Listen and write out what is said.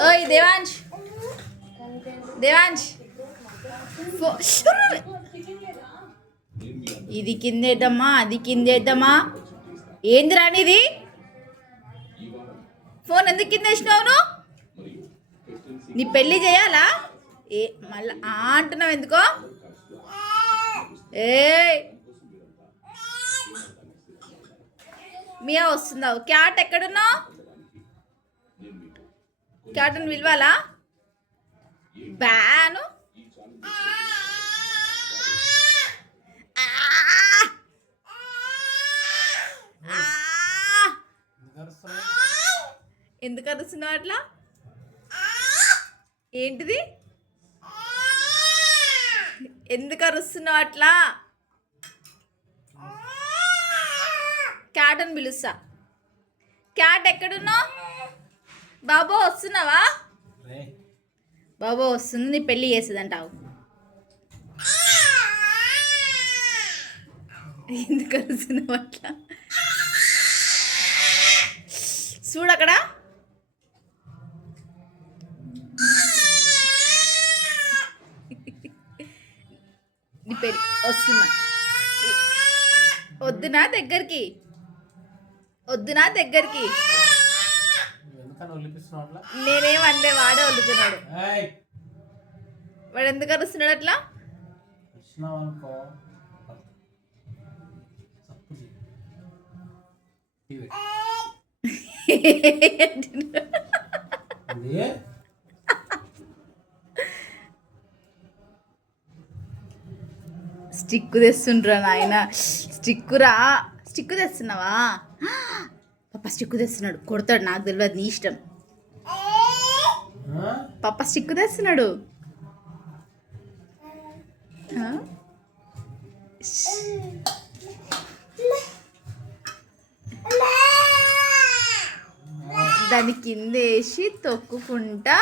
ఓయ్ దేవాంశ్, దేవాంశ్ ఇది కిందేద్దామా అది కిందేద్దామా? ఏంది రానిది? ఫోన్ ఎందుకు కింద వేసినావు నువ్వు? నీ పెళ్ళి చేయాలా? ఏ మళ్ళా అంటున్నావు ఎందుకో? ఏ మియా వస్తుందావు? క్యాట్ ఎక్కడున్నావు? క్యాట్ని పిలవాలా? బ్యాను ఎందుకు అరుస్తున్నావు అట్లా? ఏంటిది? ఎందుకు అరుస్తున్నావు అట్లా? క్యాట్ అని పిలుస్తా. క్యాట్ ఎక్కడున్నావు? బాబో వస్తున్నావా? బాబో వస్తుంది, నీ పెళ్ళి చేసేదంటావు. ఎందుకు అరుస్తున్నావు అట్లా? చూడక్కడ నీ పెళ్ళి వస్తున్నా. వద్దునా దగ్గరికి? వద్దునా దగ్గరికి? నేనేమంటే వాడే వదులుతున్నాడు. వాడు ఎందుకు అరుస్తున్నాడు అట్లా? స్టిక్ తెస్తుండ్రా నాయన. స్టిక్ తెస్తున్నావా? పాప స్టిక్ తెస్తున్నాడు, కొడతాడు. నాకు తెలియదు, నీ ఇష్టం. పాప స్టిక్ తెస్తున్నాడు. దాని కింద వేసి తొక్కుకుంటా